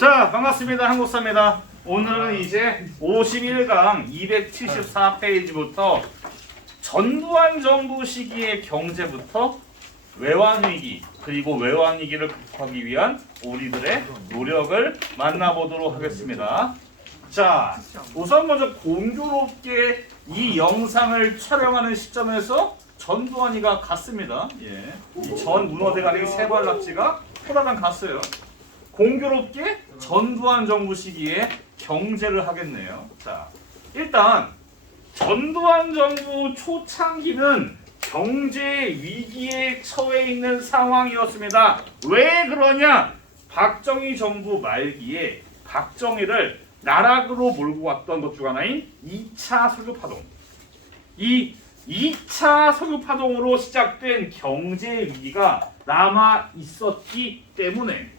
자, 반갑습니다. 한국사입니다. 오늘은 이제 51강 274페이지부터 전두환 정부 시기의 경제부터 외환위기, 그리고 외환위기를 극복하기 위한 우리들의 노력을 만나보도록 하겠습니다. 자, 우선 먼저 공교롭게 이 영상을 촬영하는 시점에서 전두환이가 갔습니다. 예. 이 전 문어대가리 세발낙지가 호라당 갔어요. 공교롭게 전두환 정부 시기에 경제를 하겠네요. 자, 일단 전두환 정부 초창기는 경제 위기에 처해 있는 상황이었습니다. 왜 그러냐? 박정희 정부 말기에 박정희를 나락으로 몰고 왔던 것 중 하나인 2차 석유파동. 이 2차 석유파동으로 시작된 경제 위기가 남아 있었기 때문에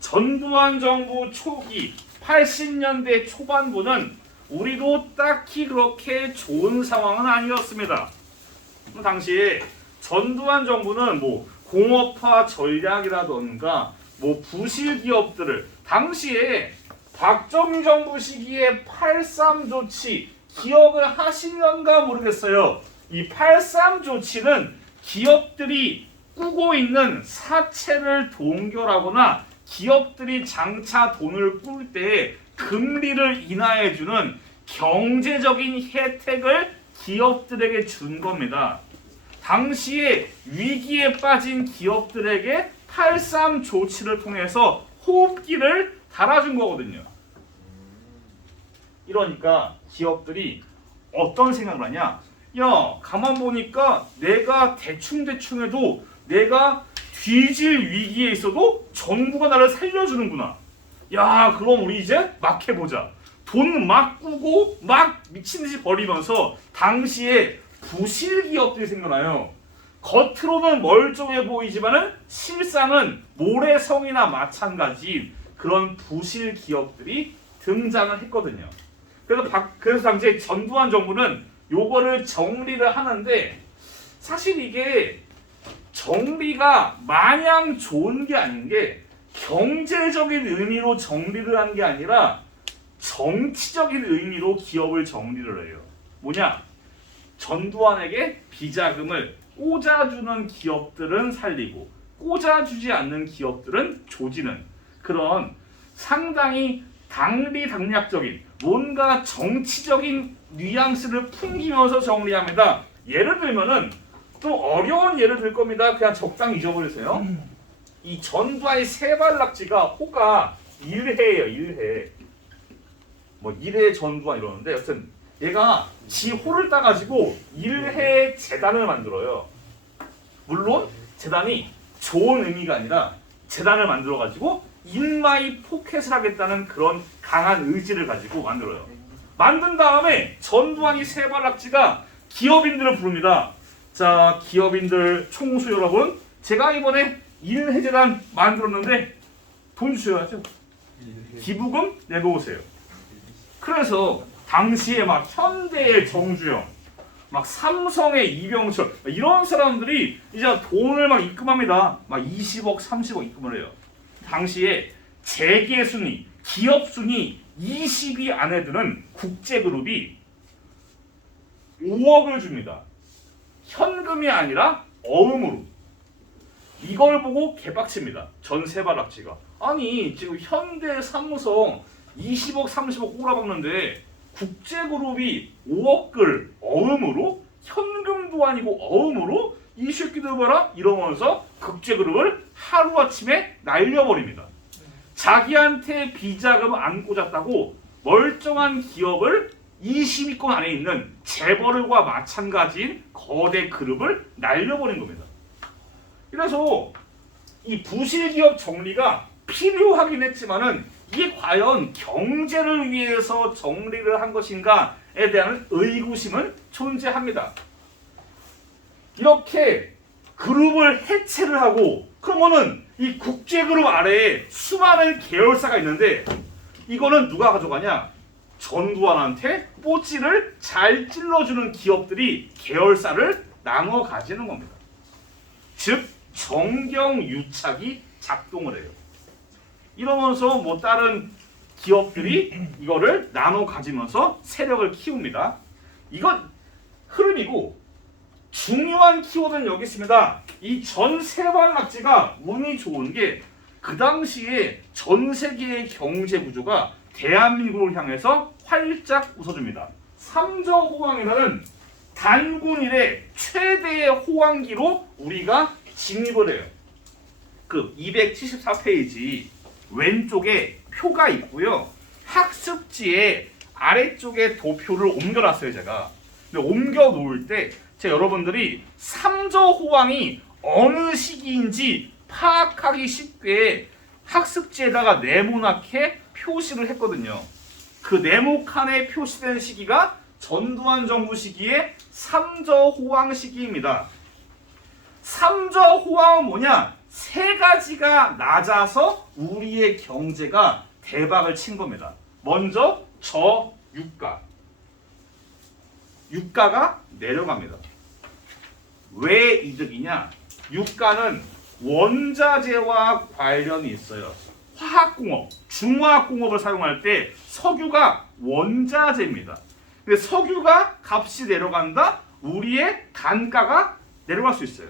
전두환 정부 초기 80년대 초반부는 우리도 딱히 그렇게 좋은 상황은 아니었습니다. 당시에 전두환 정부는 공업화 전략이라던가 부실 기업들을 당시에 박정희 정부 시기에 83 조치 기억을 하시는가 모르겠어요. 이 83 조치는 기업들이 꾸고 있는 사채를 동결하거나 기업들이 장차 돈을 꿀 때 금리를 인하해주는 경제적인 혜택을 기업들에게 준 겁니다. 당시에 위기에 빠진 기업들에게 83 조치를 통해서 호흡기를 달아준 거거든요. 이러니까 기업들이 어떤 생각을 하냐? 야, 가만 보니까 내가 대충 해도 내가 뒤질 위기에 있어도 정부가 나를 살려주는구나. 야, 그럼 우리 이제 막 해보자. 돈 막 꾸고 막 미친듯이 벌이면서 당시에 부실 기업들이 생겨나요. 겉으로는 멀쩡해 보이지만은 실상은 모래성이나 마찬가지인 그런 부실 기업들이 등장을 했거든요. 그래서 당시에 전두환 정부는 요거를 정리를 하는데 사실 이게 정리가 마냥 좋은 게 아닌 게 경제적인 의미로 정리를 한 게 아니라 정치적인 의미로 기업을 정리를 해요. 뭐냐? 전두환에게 비자금을 꽂아주는 기업들은 살리고 꽂아주지 않는 기업들은 조지는 그런 상당히 당리당략적인 뭔가 정치적인 뉘앙스를 풍기면서 정리합니다. 예를 들면은 또 어려운 예를 들 겁니다. 그냥 적당히 잊어버리세요. 이 전두환의 세발낙지가 호가 1회예요. 1회. 1회 전두환 이러는데 여튼 얘가 지 호를 따가지고 1회 재단을 만들어요. 물론 재단이 좋은 의미가 아니라 재단을 만들어가지고 인마이 포켓을 하겠다는 그런 강한 의지를 가지고 만들어요. 만든 다음에 전두환이 세발낙지가 기업인들을 부릅니다. 자, 기업인들 총수 여러분, 제가 이번에 1회 재단 만들었는데 돈 주셔야죠. 기부금 내놓으세요. 그래서 당시에 막 현대의 정주영, 막 삼성의 이병철 이런 사람들이 이제 돈을 막 입금합니다. 막 20억, 30억 입금을 해요. 당시에 재계 순위, 기업 순위 20위 안에 드는 국제그룹이 5억을 줍니다. 현금이 아니라 어음으로. 이걸 보고 개빡칩니다. 전 세발낙지가. 아니 지금 현대 삼성 20억 30억 꼬라박는데 국제그룹이 5억을 어음으로 현금도 아니고 어음으로 이 새끼들 봐라 이러면서 국제그룹을 하루아침에 날려버립니다. 자기한테 비자금 안 꽂았다고 멀쩡한 기업을 20위권 안에 있는 재벌과 마찬가지인 거대 그룹을 날려버린 겁니다. 그래서 이 부실 기업 정리가 필요하긴 했지만은 이게 과연 경제를 위해서 정리를 한 것인가에 대한 의구심은 존재합니다. 이렇게 그룹을 해체를 하고 그러면은 이 국제그룹 아래에 수많은 계열사가 있는데 이거는 누가 가져가냐? 전두환한테 뽀찌를 잘 찔러주는 기업들이 계열사를 나눠 가지는 겁니다. 즉 정경유착이 작동을 해요. 이러면서 뭐 다른 기업들이 이거를 나눠 가지면서 세력을 키웁니다. 이건 흐름이고 중요한 키워드는 여기 있습니다. 이 전 세발낙지가 운이 좋은 게 그 당시에 전 세계의 경제 구조가 대한민국을 향해서 활짝 웃어줍니다. 삼저호황이라는 단군 이래 최대의 호황기로 우리가 진입을 해요. 그 274페이지 왼쪽에 표가 있고요. 학습지에 아래쪽에 도표를 옮겨놨어요, 제가. 근데 옮겨 놓을 때 제가 여러분들이 삼저호황이 어느 시기인지 파악하기 쉽게 학습지에다가 네모나게 표시를 했거든요. 그 네모칸에 표시된 시기가 전두환 정부 시기의 삼저호황 시기입니다. 삼저호황은 뭐냐? 세 가지가 낮아서 우리의 경제가 대박을 친 겁니다. 먼저 저유가. 유가가 내려갑니다. 왜 이득이냐? 유가는 원자재와 관련이 있어요. 화학공업, 중화학공업을 사용할 때 석유가 원자재입니다. 근데 석유가 값이 내려간다? 우리의 단가가 내려갈 수 있어요.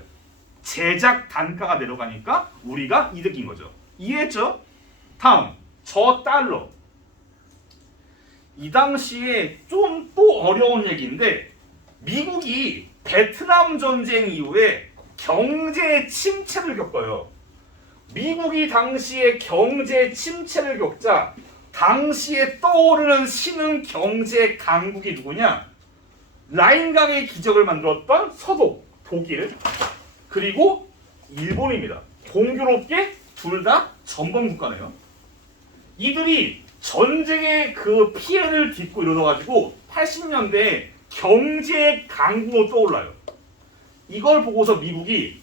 제작 단가가 내려가니까 우리가 이득인 거죠. 이해했죠? 다음, 저달러. 이 당시에 좀 또 어려운 얘기인데 미국이 베트남 전쟁 이후에 경제 침체를 겪어요. 미국이 당시에 경제 침체를 겪자 당시에 떠오르는 신흥 경제 강국이 누구냐? 라인강의 기적을 만들었던 서독, 독일, 그리고 일본입니다. 공교롭게 둘 다 전범 국가네요. 이들이 전쟁의 그 피해를 딛고 이러셔가지고 80년대에 경제 강국으로 떠올라요. 이걸 보고서 미국이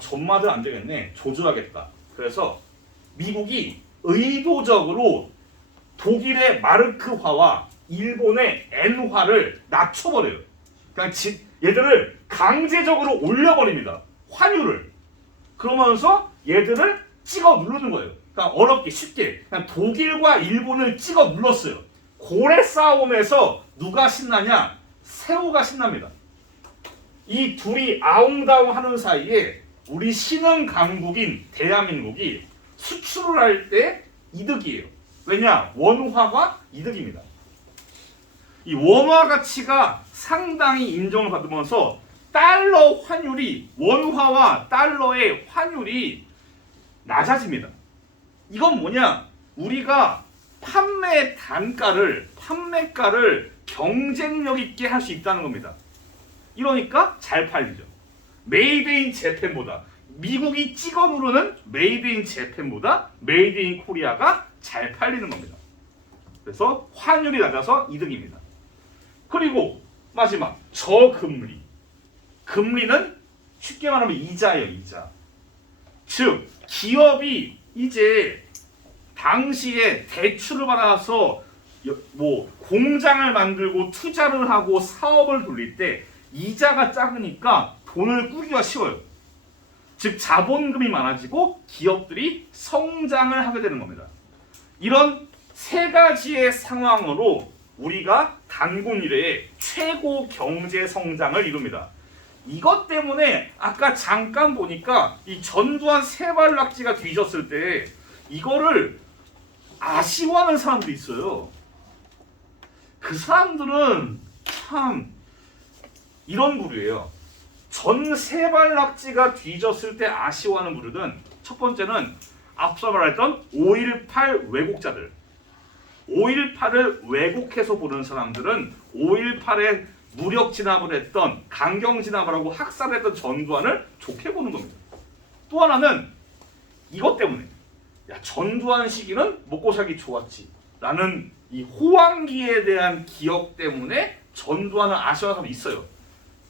전마들 안 되겠네, 조절하겠다. 그래서 미국이 의도적으로 독일의 마르크화와 일본의 엔화를 낮춰버려요. 그냥 얘들을 강제적으로 올려버립니다. 환율을. 그러면서 얘들을 찍어 누르는 거예요. 그러니까 어렵게 쉽게 그냥 독일과 일본을 찍어 눌렀어요. 고래 싸움에서 누가 신나냐? 새우가 신납니다. 이 둘이 아웅다웅 하는 사이에 우리 신흥 강국인 대한민국이 수출을 할 때 이득이에요. 왜냐? 원화가 이득입니다. 이 원화 가치가 상당히 인정을 받으면서 달러 환율이, 원화와 달러의 환율이 낮아집니다. 이건 뭐냐? 우리가 판매가를 경쟁력 있게 할 수 있다는 겁니다. 이러니까 잘 팔리죠. 메이드 인 재팬보다, 미국이 찍어 누르는 메이드 인 재팬보다 메이드 인 코리아가 잘 팔리는 겁니다. 그래서 환율이 낮아서 이득입니다. 그리고 마지막, 저금리. 금리는 쉽게 말하면 이자예요, 이자. 즉, 기업이 이제 당시에 대출을 받아서 뭐 공장을 만들고 투자를 하고 사업을 돌릴 때 이자가 작으니까 돈을 꾸기가 쉬워요. 즉 자본금이 많아지고 기업들이 성장을 하게 되는 겁니다. 이런 세 가지의 상황으로 우리가 단군 이래의 최고 경제 성장을 이룹니다. 이것 때문에 아까 잠깐 보니까 이 전두환 세발낙지가 뒤졌을 때 이거를 아쉬워하는 사람들이 있어요. 그 사람들은 참 이런 부류예요. 전 세발낙지가 뒤졌을 때 아쉬워하는 부류는 첫 번째는 앞서 말했던 5.18 왜곡자들. 5.18을 왜곡해서 보는 사람들은 5.18에 무력 진압을 했던, 강경 진압을 하고 학살을 했던 전두환을 좋게 보는 겁니다. 또 하나는 이것 때문에, 야, 전두환 시기는 먹고 살기 좋았지 라는 이 호황기에 대한 기억 때문에 전두환을 아쉬워하는 사람이 있어요.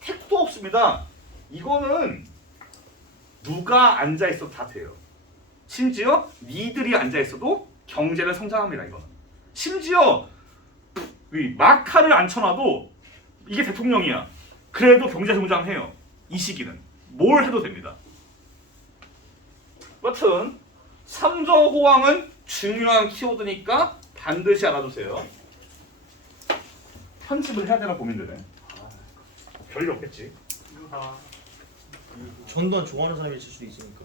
택도 없습니다. 이거는 누가 앉아있어도 다 돼요. 심지어 니들이 앉아있어도 경제는 성장합니다. 이거는 심지어 마카를 앉혀놔도 이게 대통령이야. 그래도 경제 성장해요. 이 시기는 뭘 해도 됩니다. 여튼 삼저호황은 중요한 키워드니까 반드시 알아두세요. 편집을 해야 되나 고민되네. 별일 없겠지. 전두환 좋아하는 사람이 있을 수도 있으니까.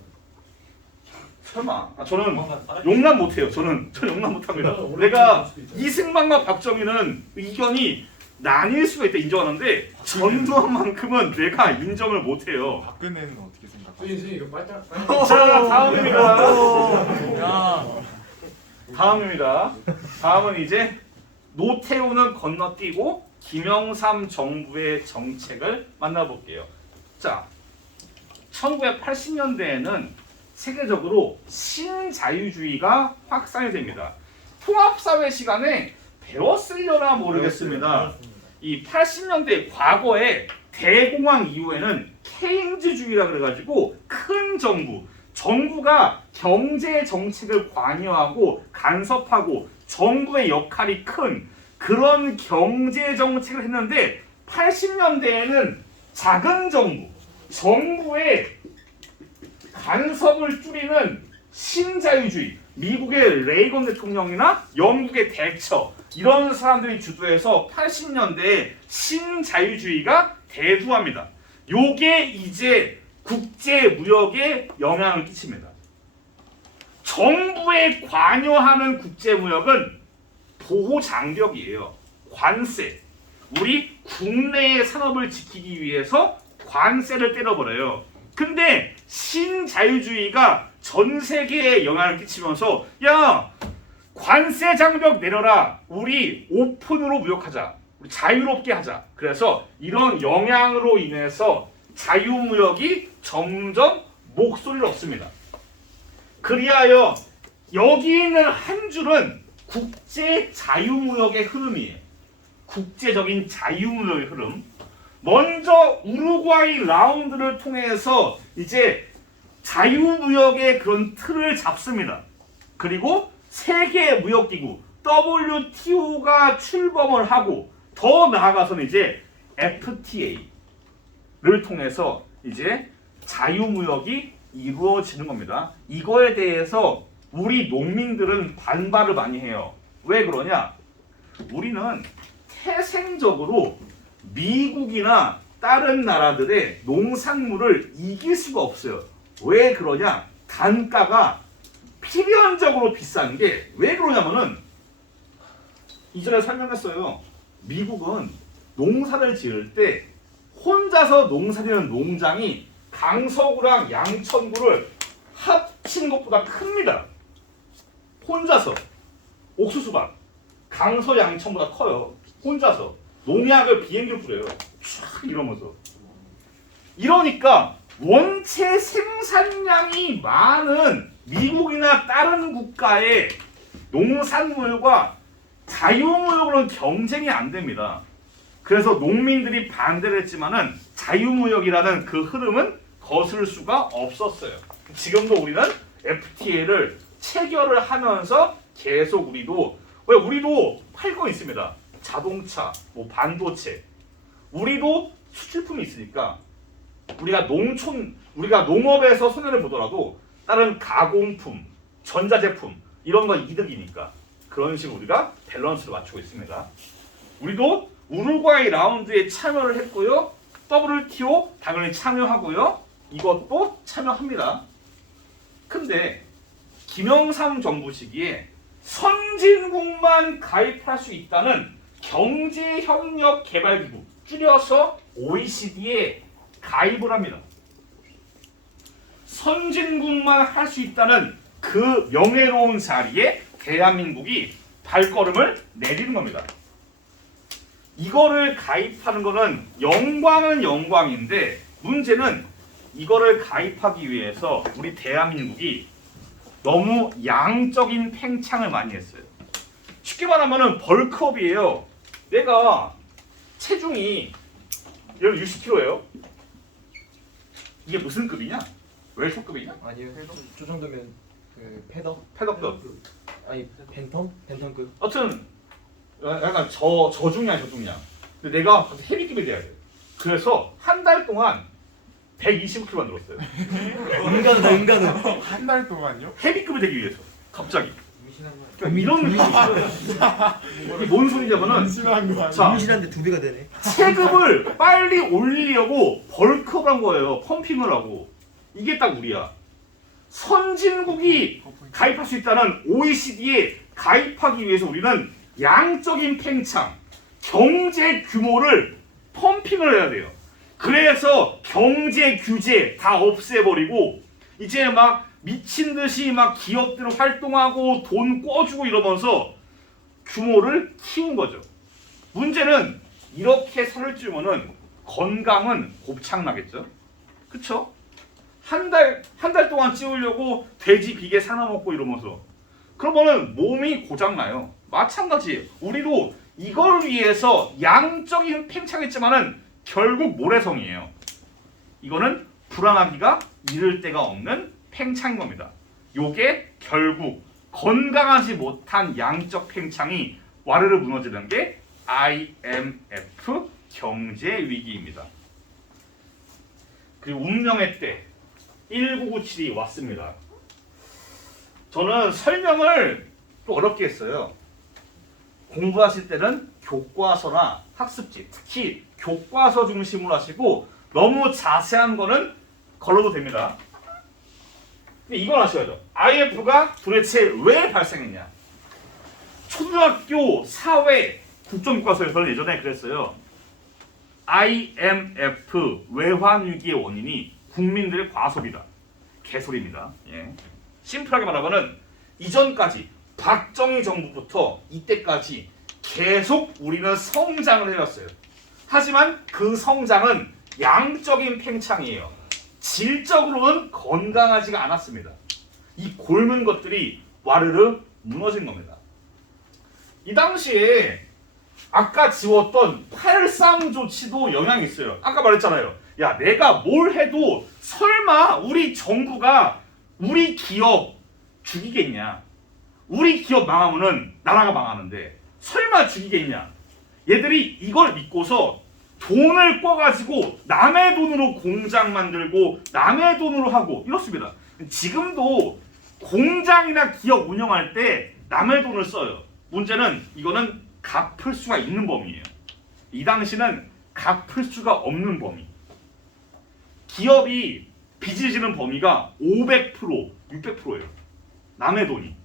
설마. 저는 용납 못해요. 저는 용납 못합니다. 내가 이승만과 박정희는 의견이 나뉠 수가 있다 인정하는데 전두환만큼은 내가 인정을 못해요. 박근혜는 어떻게 생각하세요? 선생님 이거 빨리 자, 다음입니다. 다음은 이제 노태우는 건너뛰고 김영삼 정부의 정책을 만나볼게요. 자, 1980년대에는 세계적으로 신자유주의가 확산이 됩니다. 통합사회 시간에 배웠으려나 모르겠습니다. 이 80년대 과거에 대공황 이후에는 케인즈주의라 그래가지고 큰 정부가 경제 정책을 관여하고 간섭하고 정부의 역할이 큰 그런 경제 정책을 했는데 80년대에는 작은 정부의 간섭을 줄이는 신자유주의, 미국의 레이건 대통령이나 영국의 대처 이런 사람들이 주도해서 80년대에 신자유주의가 대두합니다. 요게 이제 국제 무역에 영향을 끼칩니다. 정부에 관여하는 국제 무역은 보호 장벽이에요. 관세. 우리 국내의 산업을 지키기 위해서 관세를 때려버려요. 근데 신자유주의가 전 세계에 영향을 끼치면서 야 관세 장벽 내려라. 우리 오픈으로 무역하자. 우리 자유롭게 하자. 그래서 이런 영향으로 인해서 자유무역이 점점 목소리를 얻습니다. 그리하여 여기 있는 한 줄은 국제 자유무역의 흐름이에요. 국제적인 자유무역의 흐름. 먼저 우루과이 라운드를 통해서 이제 자유무역의 그런 틀을 잡습니다. 그리고 세계무역기구 WTO가 출범을 하고 더 나아가서는 이제 FTA를 통해서 이제 자유무역이 이루어지는 겁니다. 이거에 대해서 우리 농민들은 반발을 많이 해요. 왜 그러냐? 우리는 태생적으로 미국이나 다른 나라들의 농산물을 이길 수가 없어요. 왜 그러냐? 단가가 필연적으로 비싼 게 왜 그러냐면은 이전에 설명했어요. 미국은 농사를 지을 때 혼자서 농사지는 농장이 강서구랑 양천구를 합친 것보다 큽니다. 혼자서 옥수수밭 강서 양천보다 커요. 혼자서 농약을 비행기로 뿌려요. 촥 이러면서. 이러니까 원체 생산량이 많은 미국이나 다른 국가의 농산물과 자유무역으로는 경쟁이 안 됩니다. 그래서 농민들이 반대를 했지만은 자유무역이라는 그 흐름은 거슬 수가 없었어요. 지금도 우리는 FTA를 체결을 하면서 계속 우리도 팔 거 있습니다. 자동차, 뭐 반도체. 우리도 수출품이 있으니까 우리가 농업에서 손해를 보더라도 다른 가공품, 전자제품 이런 건 이득이니까 그런 식으로 우리가 밸런스를 맞추고 있습니다. 우리도 우루과이 라운드에 참여를 했고요. WTO 당연히 참여하고요. 이것도 참여합니다. 근데 김영삼 정부 시기에 선진국만 가입할 수 있다는 경제협력개발기구 줄여서 OECD에 가입을 합니다. 선진국만 할 수 있다는 그 명예로운 자리에 대한민국이 발걸음을 내리는 겁니다. 이거를 가입하는 거는 영광은 영광인데 문제는 이거를 가입하기 위해서 우리 대한민국이 너무 양적인 팽창을 많이 했어요. 쉽게 말하면 벌크업이에요. 내가 체중이 예를 60kg예요. 이게 무슨 급이냐? 웰터급이냐? 아니요. 저 정도면 그 패더급. 아니 벤텀급. 하여튼 약간 저중량. 근데 내가 헤비급이 돼야 돼. 그래서 한 달 동안 120kg 늘었어요. 은간은 한 달 동안요? 헤비급이 되기 위해서 갑자기. 그러니까 이런 이게 뭔 소리냐면은 자, 임신한데 2배가 되네. 체급을 빨리 올리려고 벌크업을 한 거예요. 펌핑을 하고. 이게 딱 우리야. 선진국이 가입할 수 있다는 OECD에 가입하기 위해서 우리는 양적인 팽창, 경제 규모를 펌핑을 해야 돼요. 그래서 경제 규제 다 없애버리고 이제 막 미친 듯이 막 기업들 활동하고 돈 꿔주고 이러면서 규모를 키운 거죠. 문제는 이렇게 살을 찌우면은 건강은 곱창 나겠죠. 그쵸? 한 달 동안 찌우려고 돼지 비계 사나 먹고 이러면서 그러면은 몸이 고장나요. 마찬가지 우리도 이걸 위해서 양적인 팽창했지만은 결국 모래성이에요. 이거는 불안하기가 이를 데가 없는 팽창인 겁니다. 요게 결국 건강하지 못한 양적 팽창이 와르르 무너지는 게 IMF 경제 위기입니다. 그리고 운명의 때 1997이 왔습니다. 저는 설명을 좀 어렵게 했어요. 공부하실 때는 교과서나 학습지, 특히 교과서 중심으로 하시고 너무 자세한 거는 걸러도 됩니다. 근데 이건 아셔야죠. IMF가 도대체 왜 발생했냐? 초등학교 사회 국정교과서에서는 예전에 그랬어요. IMF 외환위기의 원인이 국민들의 과소비다. 개소리입니다. 예. 심플하게 말하면은 이전까지 박정희 정부부터 이때까지 계속 우리는 성장을 해왔어요. 하지만 그 성장은 양적인 팽창이에요. 질적으로는 건강하지가 않았습니다. 이 곪은 것들이 와르르 무너진 겁니다. 이 당시에 아까 지웠던 8.3 조치도 영향이 있어요. 아까 말했잖아요. 야, 내가 뭘 해도 설마 우리 정부가 우리 기업 죽이겠냐? 우리 기업 망하면은 나라가 망하는데 설마 죽이겠냐? 얘들이 이걸 믿고서 돈을 꿔가지고 남의 돈으로 공장 만들고 남의 돈으로 하고 이렇습니다. 지금도 공장이나 기업 운영할 때 남의 돈을 써요. 문제는 이거는 갚을 수가 있는 범위예요. 이 당시는 갚을 수가 없는 범위. 기업이 빚을 지는 범위가 500%, 600%예요. 남의 돈이.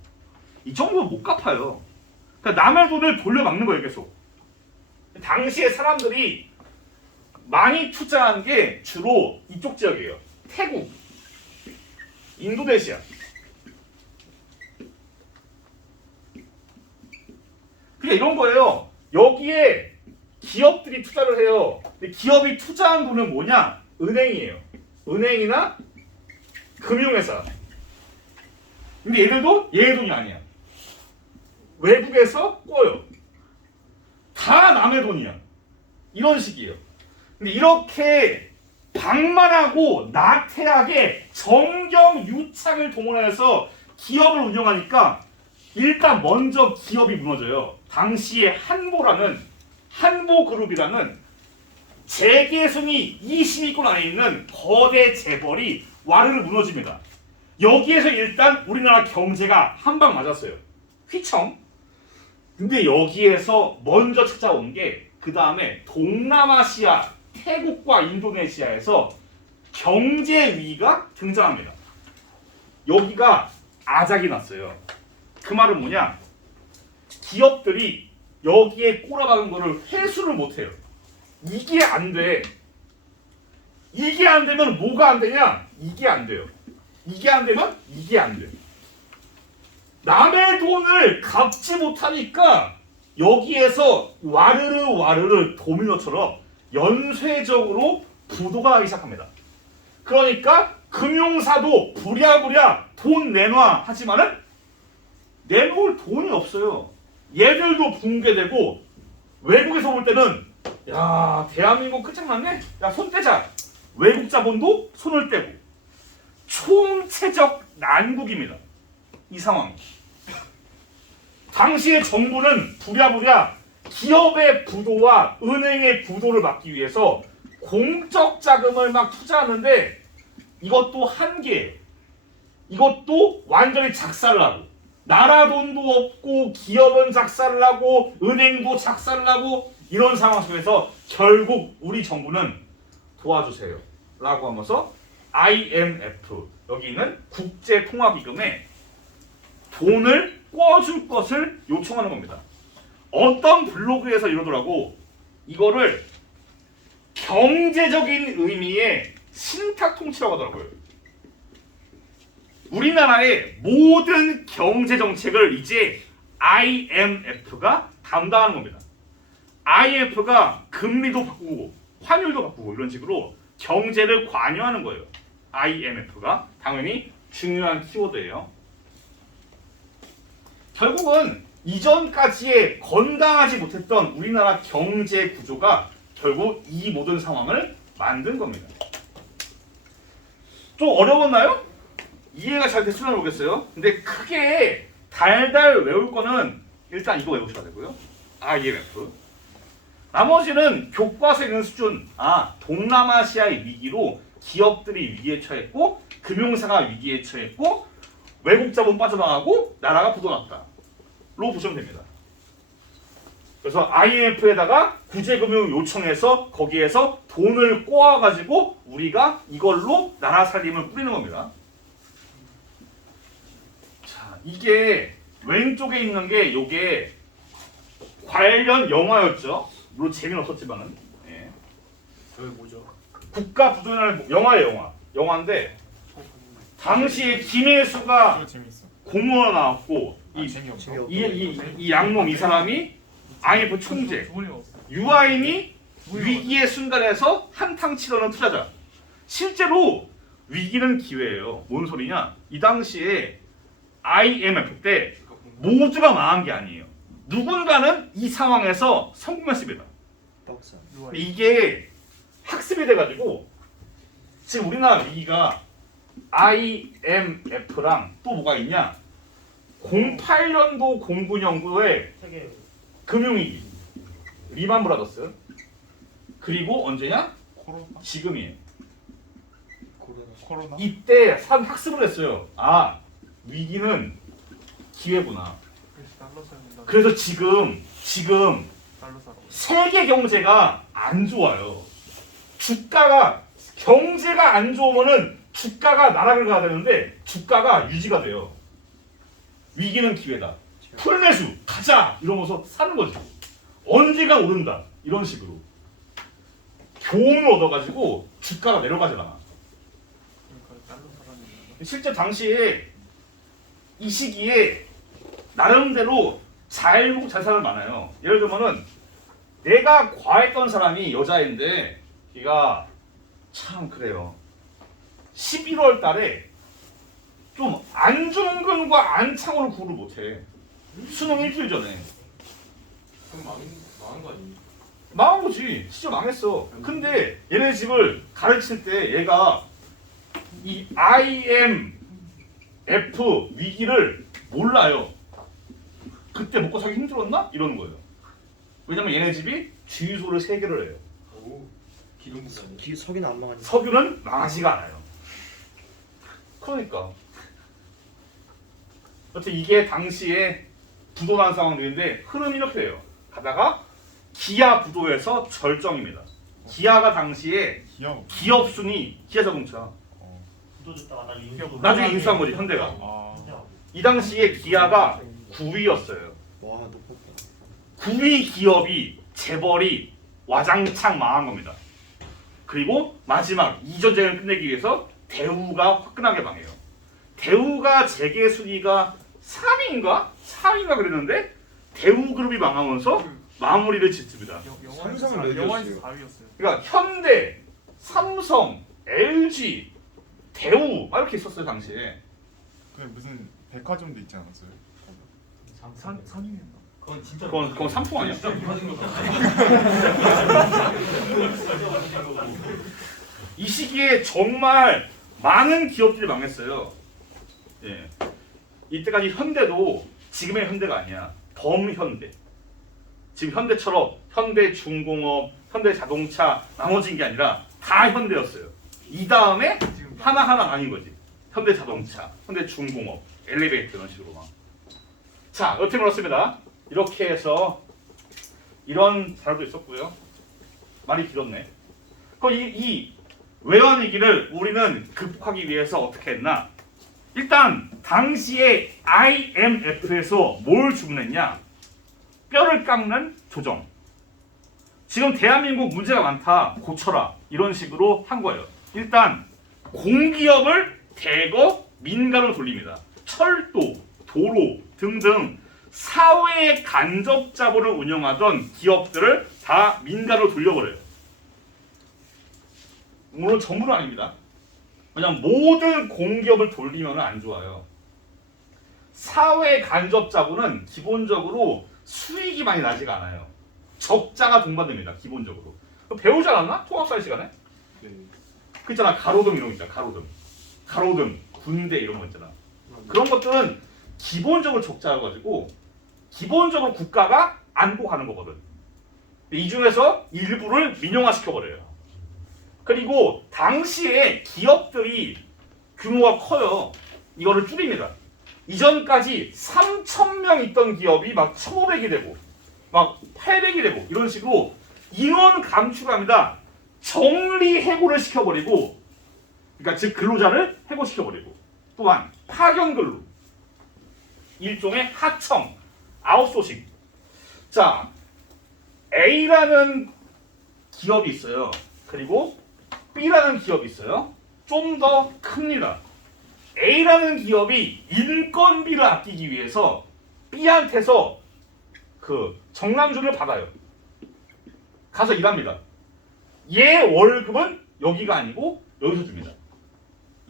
이 정도면 못 갚아요. 그러니까 남의 돈을 돌려막는 거예요, 계속. 당시에 사람들이 많이 투자한 게 주로 이쪽 지역이에요. 태국, 인도네시아. 그게 이런 거예요. 여기에 기업들이 투자를 해요. 근데 기업이 투자한 돈은 뭐냐? 은행이에요. 은행이나 금융회사. 근데 얘들도 얘의 돈이 아니야. 외국에서 꿔요. 다 남의 돈이야. 이런 식이에요. 근데 이렇게 방만하고 나태하게 정경유착을 동원해서 기업을 운영하니까 일단 먼저 기업이 무너져요. 당시에 한보그룹이라는 재계승이 20위권 안에 있는 거대 재벌이 와르르 무너집니다. 여기에서 일단 우리나라 경제가 한 방 맞았어요. 휘청. 근데 여기에서 먼저 찾아온 게 그 다음에 동남아시아, 태국과 인도네시아에서 경제 위기가 등장합니다. 여기가 아작이 났어요. 그 말은 뭐냐? 기업들이 여기에 꼬라박은 거를 회수를 못해요. 이게 안 돼. 이게 안 되면 뭐가 안 되냐? 이게 안 돼요. 이게 안 되면 이게 안 돼. 남의 돈을 갚지 못하니까 여기에서 와르르 도미노처럼 연쇄적으로 부도가 나기 시작합니다. 그러니까 금융사도 부랴부랴 돈 내놔 하지만은 내놓을 돈이 없어요. 얘들도 붕괴되고 외국에서 볼 때는 야, 대한민국 끝장났네? 야, 손 떼자. 외국 자본도 손을 떼고 총체적 난국입니다. 이 상황. 당시의 정부는 부랴부랴 기업의 부도와 은행의 부도를 막기 위해서 공적 자금을 막 투자하는데 이것도 한계예요. 이것도 완전히 작살을 하고 나라 돈도 없고 기업은 작살을 나고 은행도 작살을 나고 이런 상황 속에서 결국 우리 정부는 도와주세요 라고 하면서 IMF 여기 있는 국제통화기금에 돈을 꿔줄 것을 요청하는 겁니다. 어떤 블로그에서 이러더라고. 이거를 경제적인 의미의 신탁통치라고 하더라고요. 우리나라의 모든 경제 정책을 이제 IMF가 담당하는 겁니다. IMF가 금리도 바꾸고 환율도 바꾸고 이런 식으로 경제를 관여하는 거예요. IMF가 당연히 중요한 키워드예요. 결국은 이전까지의 건강하지 못했던 우리나라 경제 구조가 결국 이 모든 상황을 만든 겁니다. 좀 어려웠나요? 이해가 잘 됐으면 모르겠어요. 근데 크게 달달 외울 거는 일단 이거 외우셔야 되고요. IMF. 나머지는 교과서에 있는 수준. 동남아시아의 위기로 기업들이 위기에 처했고 금융사가 위기에 처했고 외국 자본 빠져나가고 나라가 부도났다. 로 보시면 됩니다. 그래서 IMF에다가 구제금융 요청해서 거기에서 돈을 꼬아가지고 우리가 이걸로 나라 살림을 꾸리는 겁니다. 자, 이게 왼쪽에 있는 게 요게 관련 영화였죠. 물론 재미는 없었지만은. 예. 저게 뭐죠? 국가 부도날 영화예요, 영화인데 당시에 김혜수가 이거 재밌어. 공무원 나왔고 재미없어. 이 양놈 이 사람이 IMF 총재, 좋은 일 없어. 유아인이 위기의 순간에서 한탕 치러는 투자자. 실제로 위기는 기회예요. 뭔 소리냐? 이 당시에 IMF 때 모두가 망한 게 아니에요. 누군가는 이 상황에서 성공했습니다. 박사. 근데 이게 학습이 돼가지고 지금 우리나라 위기가 IMF랑 또 뭐가 있냐? 08년도 09년도에 금융위기 리만 브라더스 그리고 언제냐? 코로나. 지금이에요. 코로나. 이때 사람 학습을 했어요. 위기는 기회구나. 그래서 달러 써야 된다. 그래서 지금 달러 사러. 세계 경제가 안 좋아요. 주가가 경제가 안 좋으면은 주가가 나락을 가야 되는데 주가가 유지가 돼요. 위기는 기회다. 풀매수 가자 이러면서 사는 거지. 언제가 오른다 이런 식으로 교훈을 얻어가지고 주가가 내려가지 않아. 그러니까 달러 사라는 거. 실제 당시에 이 시기에 나름대로 잘 먹고 잘 사는 많아요. 예를 들면은 내가 과했던 사람이 여자인데 걔가 참 그래요. 11월 달에 좀 안중근과 안창호를 구분을 못해. 수능 일주일 전에. 그럼 망한 거 아니에요? 망한 거지. 진짜 망했어. 근데 얘네 집을 가르칠 때 얘가 이 IMF 위기를 몰라요. 그때 먹고 살기 힘들었나? 이러는 거예요. 왜냐면 얘네 집이 주유소를 3개를 해요. 오, 기름 부자네. 석이는 안 망하니까. 석유는 망하지가 않아요. 그러니까. 여튼 이게 당시에 부도난 상황들인데 흐름이 이렇게 돼요. 가다가 기아 부도에서 절정입니다. 기아가 당시에 기억. 기업 순위 기아자동차 부도졌다가 나중에 인수한 거지 현대가. 아. 이 당시에 기아가 9위였어요. 와 높았다. 9위 기업이 재벌이 와장창 망한 겁니다. 그리고 마지막 이전쟁을 끝내기 위해서 대우가 화끈하게 망해요. 대우가 재계 순위가 3위인가? 4위인가 그랬는데 대우그룹이 망하면서 마무리를 짓습니다. 삼성은 몇 영화에서 위였어요? 4위였어요. 그러니까 현대, 삼성, LG, 대우 막 이렇게 있었어요 당시에. 그 무슨 백화점도 있지 않았어요? 산이었나? 그건 진짜 그건 삼풍 아니야? 진짜 무너진 거 이 시기에 정말 많은 기업들이 망했어요. 예. 이때까지 현대도 지금의 현대가 아니야. 범현대. 지금 현대처럼 현대중공업, 현대자동차 나머진 게 아니라 다 현대였어요. 이 다음에 지금 하나하나 아닌 거지. 현대자동차, 현대중공업, 엘리베이터 이런 식으로 막. 자, 여튼 그렇습니다. 이렇게 해서 이런 자료도 있었고요. 말이 길었네. 그럼 이 외환위기를 우리는 극복하기 위해서 어떻게 했나? 일단 당시에 IMF에서 뭘 주문했냐? 뼈를 깎는 조정. 지금 대한민국 문제가 많다. 고쳐라. 이런 식으로 한 거예요. 일단 공기업을 대거 민간으로 돌립니다. 철도, 도로 등등 사회 간접 자본을 운영하던 기업들을 다 민간으로 돌려버려요. 물론 전부는 아닙니다. 왜냐면 모든 공기업을 돌리면 안 좋아요. 사회 간접 자본은 기본적으로 수익이 많이 나지가 않아요. 적자가 동반됩니다. 기본적으로. 배우지 않았나? 통합사회 시간에? 네. 그 있잖아. 가로등 이런 거 있잖아. 가로등, 군대 이런 거 있잖아. 그런 것들은 기본적으로 적자여가지고 기본적으로 국가가 안고 가는 거거든. 이 중에서 일부를 민영화시켜버려요. 그리고 당시에 기업들이 규모가 커요. 이거를 줄입니다. 이전까지 3,000명 있던 기업이 막 1,500이 되고 막 800이 되고 이런 식으로 인원 감축합니다. 정리해고를 시켜버리고, 그러니까 즉 근로자를 해고시켜버리고, 또한 파견근로, 일종의 하청, 아웃소싱. 자, A라는 기업이 있어요. 그리고 B라는 기업이 있어요. 좀 더 큽니다. A라는 기업이 인건비를 아끼기 위해서 B한테서 그 정남준을 받아요. 가서 일합니다. 얘 월급은 여기가 아니고 여기서 줍니다.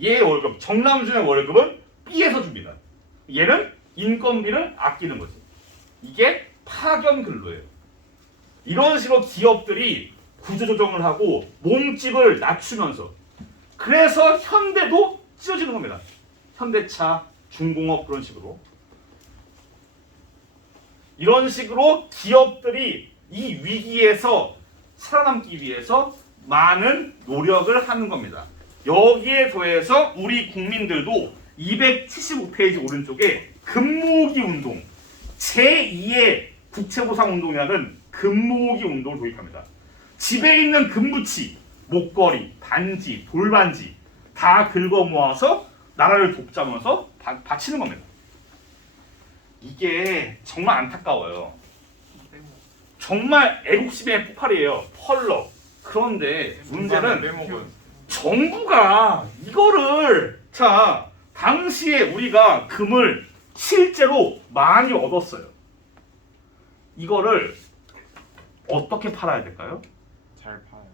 얘 월급, 정남준의 월급은 B에서 줍니다. 얘는 인건비를 아끼는 거지. 이게 파견 근로예요. 이런 식으로 기업들이 구조조정을 하고 몸집을 낮추면서, 그래서 현대도 찢어지는 겁니다. 현대차, 중공업 그런 식으로. 이런 식으로 기업들이 이 위기에서 살아남기 위해서 많은 노력을 하는 겁니다. 여기에 더해서 우리 국민들도 275페이지 오른쪽에 근무후기 운동, 제2의 국채보상운동이라는 근무후기 운동을 도입합니다. 집에 있는 금부치, 목걸이, 반지, 돌반지 다 긁어 모아서 나라를 돕자면서 바치는 겁니다. 이게 정말 안타까워요. 정말 애국심의 폭발이에요. 펄럭. 그런데 문제는 빼먹어요. 정부가 이거를, 자, 당시에 우리가 금을 실제로 많이 얻었어요. 이거를 어떻게 팔아야 될까요? 잘 파요.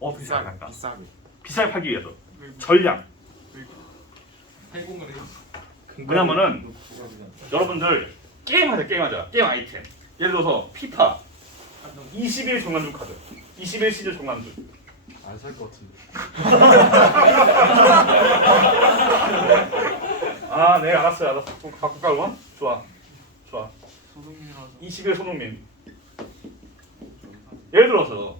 어떻게 팔까? 비싸게. 비싸게 팔기 위해서 전략. 해공을 해요. 뭐냐면은 여러분들 게임하자. 게임 아이템. 예를 들어서 피파 21 정남준 카드, 21 시즌 정남준. 안 살 것 같은데. 아, 네, 알았어요. 그럼 갖고 가고. 좋아. 소득이라서 21 손흥민. 예를 들어서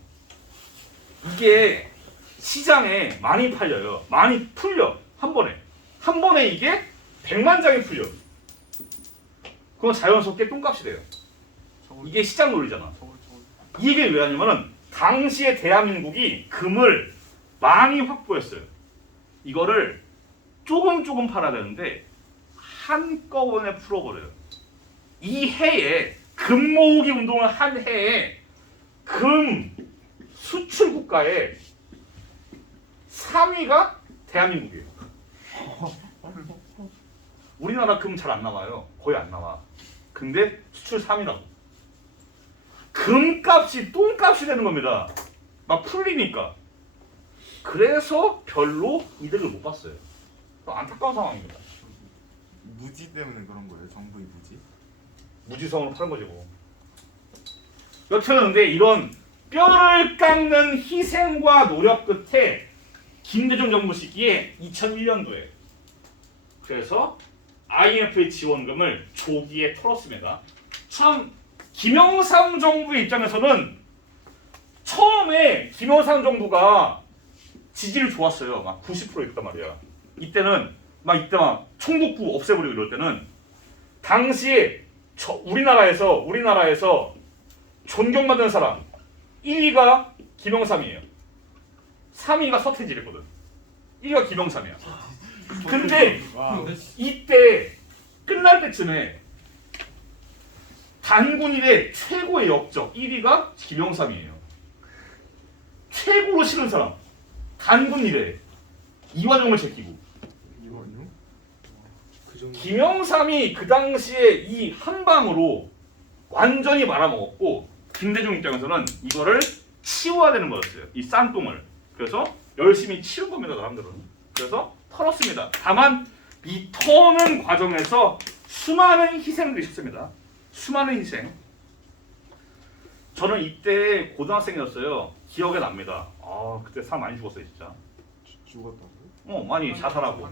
이게 시장에 많이 팔려요. 많이 풀려. 한 번에 이게 100만 장이 풀려. 그건 자연스럽게 똥값이 돼요. 이게 시장 논리잖아. 이 얘기를 왜 하냐면은 당시에 대한민국이 금을 많이 확보했어요. 이거를 조금 팔아야 되는데 한꺼번에 풀어버려요. 이 해에 금 모으기 운동을 한 해에 금 수출 국가의 3위가 대한민국이에요. 우리나라 금 잘 안 나와요. 거의 안 나와. 근데 수출 3위라고. 금값이 똥값이 되는 겁니다. 막 풀리니까. 그래서 별로 이득을 못 봤어요. 안타까운 상황입니다. 무지 때문에 그런 거예요. 정부의 무지. 무지성으로 파는 거지 뭐. 여튼 근데 이런 뼈를 깎는 희생과 노력 끝에 김대중 정부 시기에 2001년도에 그래서 IMF의 지원금을 조기에 털었습니다. 참 김영삼 정부의 입장에서는 처음에 김영삼 정부가 지지율 좋았어요. 막 90%였단 말이야. 이때 막 총독부 없애버리고 이럴 때는 당시에 우리나라에서 존경받는 사람 1위가 김영삼이에요. 3위가 서태지랬거든. 1위가 김영삼이야. 근데 이때 끝날 때쯤에 단군 이래 최고의 역적 1위가 김영삼이에요. 최고로 싫은 사람 단군 이래 이완용을 제끼고 이거요? 그 정도. 김영삼이 그 당시에 이 한 방으로 완전히 말아먹었고 김대중 입장에서는 이거를 치워야 되는 거였어요. 이 싼똥을. 그래서 열심히 치운 겁니다. 사람들은. 그래서 털었습니다. 다만 이 터는 과정에서 수많은 희생들이 있었습니다. 수많은 희생. 저는 이때 고등학생이었어요. 기억에 납니다. 아 그때 사람 많이 죽었어요 진짜. 죽었다고요? 많이 자살하고 아,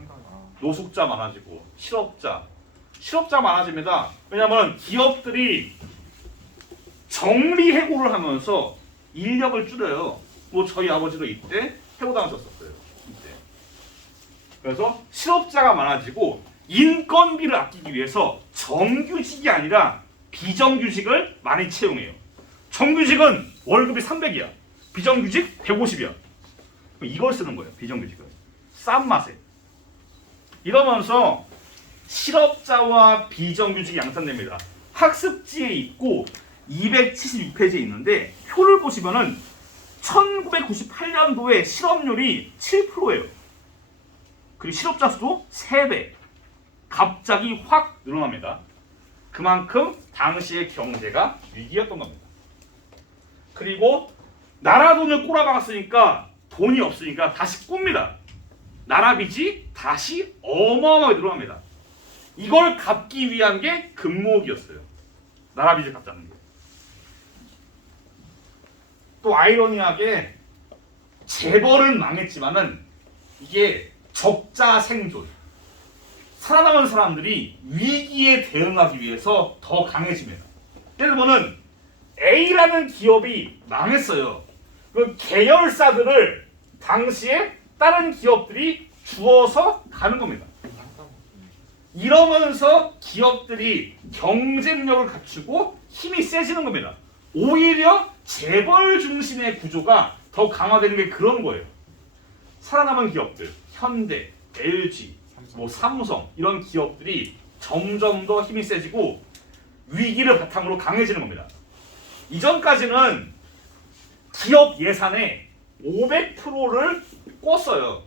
노숙자 많아지고 실업자 많아집니다. 왜냐하면 기업들이 정리해고를 하면서 인력을 줄여요. 뭐 저희 아버지도 이때 해고당하셨었어요. 이때. 그래서 실업자가 많아지고 인건비를 아끼기 위해서 정규직이 아니라 비정규직을 많이 채용해요. 정규직은 월급이 300이야. 비정규직 150이야. 이걸 쓰는 거예요. 비정규직을. 싼 맛에. 이러면서 실업자와 비정규직이 양산됩니다. 학습지에 있고 276페이지에 있는데 표를 보시면은 1998년도에 실업률이 7%예요. 그리고 실업자 수도 3배. 갑자기 확 늘어납니다. 그만큼 당시의 경제가 위기였던 겁니다. 그리고 나라 돈을 꼬라박았으니까 돈이 없으니까 다시 꿉니다. 나라 빚이 다시 어마어마하게 늘어납니다. 이걸 갚기 위한 게 금모으기였어요. 나라 빚을 갚자는 게. 또 아이러니하게 재벌은 망했지만은 이게 적자 생존. 살아남은 사람들이 위기에 대응하기 위해서 더 강해집니다. 예를 들면은 A라는 기업이 망했어요. 그 계열사들을 당시에 다른 기업들이 주어서 가는 겁니다. 이러면서 기업들이 경쟁력을 갖추고 힘이 세지는 겁니다. 오히려 재벌 중심의 구조가 더 강화되는 게 그런 거예요. 살아남은 기업들, 현대, LG, 삼성 이런 기업들이 점점 더 힘이 세지고 위기를 바탕으로 강해지는 겁니다. 이전까지는 기업 예산의 500%를 꿨어요.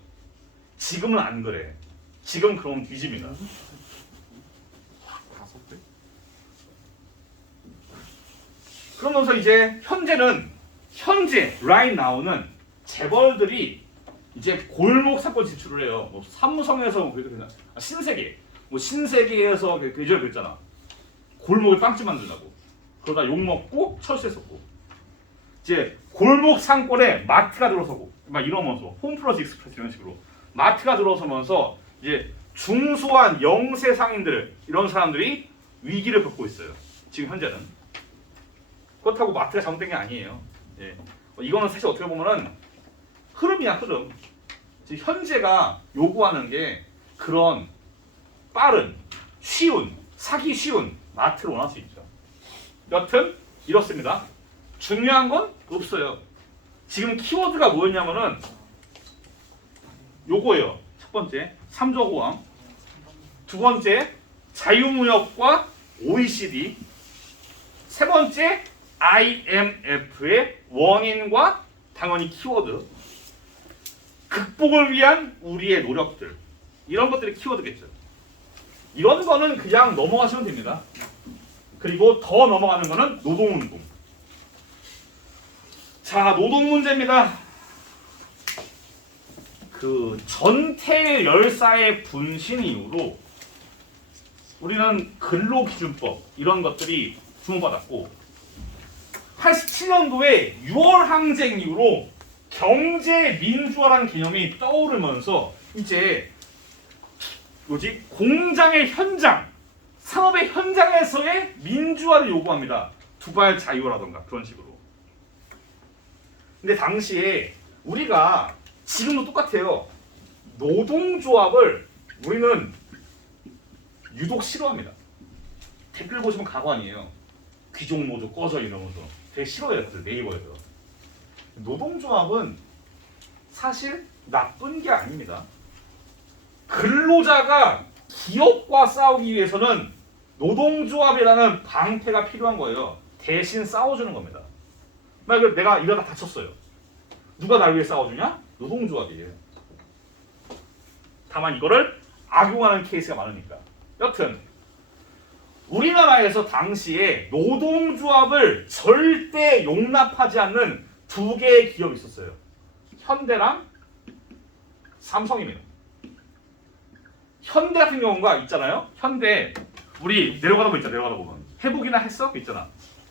지금은 안 그래. 지금 그럼 뒤집니다. 5배? 그러면서 이제 현재 right now는 재벌들이 이제 골목 사건 지출을 해요. 뭐 삼성에서 신세계에서 예전에 그랬잖아. 골목에 빵집 만들라고. 그러다 욕 먹고 철수했었고. 이제 골목 상권에 마트가 들어서고 막 이러면서 홈플러스 익스프레스 이런 식으로 마트가 들어서면서 이제 중소한 영세 상인들 이런 사람들이 위기를 겪고 있어요. 지금 현재는. 그렇다고 마트가 잘못된 게 아니에요. 예. 이거는 사실 어떻게 보면은 흐름이야 흐름. 지금 현재가 요구하는 게 그런 빠른, 쉬운, 사기 쉬운 마트를 원할 수 있죠. 여튼 이렇습니다. 중요한 건 없어요. 지금 키워드가 뭐였냐면은 요거예요. 첫 번째 3조 호황, 두 번째 자유무역과 OECD, 세 번째 IMF의 원인과 당연히 키워드, 극복을 위한 우리의 노력들 이런 것들이 키워드겠죠. 이런 거는 그냥 넘어가시면 됩니다. 그리고 더 넘어가는 거는 노동운동. 자, 노동 문제입니다. 그 전태 열사의 분신 이후로 우리는 근로기준법 이런 것들이 주목받았고 87년도에 6월 항쟁 이후로 경제 민주화라는 개념이 떠오르면서 이제 공장의 현장, 산업의 현장에서의 민주화를 요구합니다. 두발 자유라던가 그런 식으로. 근데 당시에 우리가 지금도 똑같아요. 노동조합을 우리는 유독 싫어합니다. 댓글 보시면 가관이에요. 귀족 노조 꺼져 이러면서 되게 싫어해요. 다들 네이버에서. 노동조합은 사실 나쁜 게 아닙니다. 근로자가 기업과 싸우기 위해서는 노동조합이라는 방패가 필요한 거예요. 대신 싸워주는 겁니다. 만약에 내가 이러다 다쳤어요. 누가 나를 위해 싸워주냐? 노동조합이에요. 다만 이거를 악용하는 케이스가 많으니까. 여튼 우리나라에서 당시에 노동조합을 절대 용납하지 않는 두 개의 기업이 있었어요. 현대랑 삼성입니다. 현대 같은 경우가 있잖아요. 현대 우리 내려가다 보면 있잖아. 내려가다 보면 회복이나 했어? 그 있잖아.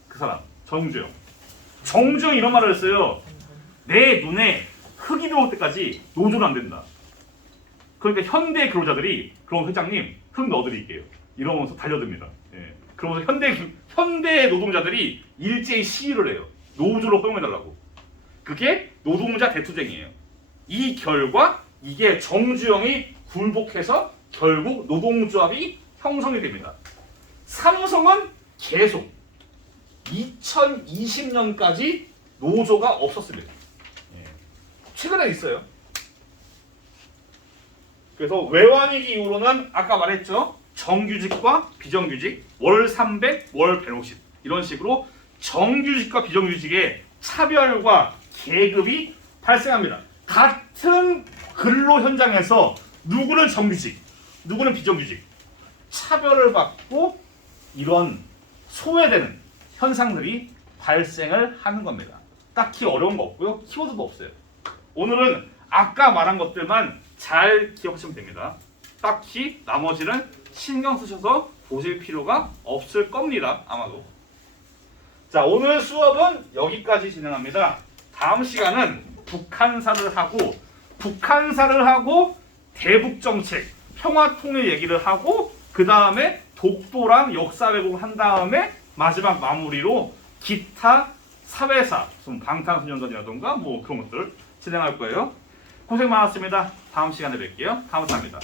그 사람 정주영. 정주영 이런 말을 했어요. 내 눈에 흙이 들어올 때까지 노조는 안 된다. 그러니까 현대 근로자들이 그럼 회장님 흙 넣어드릴게요. 이러면서 달려듭니다. 예. 그러면서 현대 노동자들이 일제히 시위를 해요. 노조로 허용해달라고. 그게 노동자 대투쟁이에요. 이 결과 이게 정주영이 굴복해서 결국 노동조합이 형성이 됩니다. 삼성은 계속 2020년까지 노조가 없었습니다. 예. 최근에 있어요. 그래서 외환위기 이후로는 아까 말했죠. 정규직과 비정규직, 월 300, 월 150 이런 식으로 정규직과 비정규직의 차별과 계급이 발생합니다. 같은 근로 현장에서 누구는 정규직, 누구는 비정규직 차별을 받고 이런 소외되는 현상들이 발생을 하는 겁니다. 딱히 어려운 거 없고요. 키워드도 없어요. 오늘은 아까 말한 것들만 잘 기억하시면 됩니다. 딱히 나머지는 신경 쓰셔서 보실 필요가 없을 겁니다. 아마도. 자, 오늘 수업은 여기까지 진행합니다. 다음 시간은 북한사를 하고 대북정책, 평화통일 얘기를 하고 그 다음에 독도랑 역사 왜곡을 한 다음에 마지막 마무리로 기타 사회사, 방탄소년단이라던가 뭐 그런 것들 진행할 거예요. 고생 많았습니다. 다음 시간에 뵐게요. 감사합니다.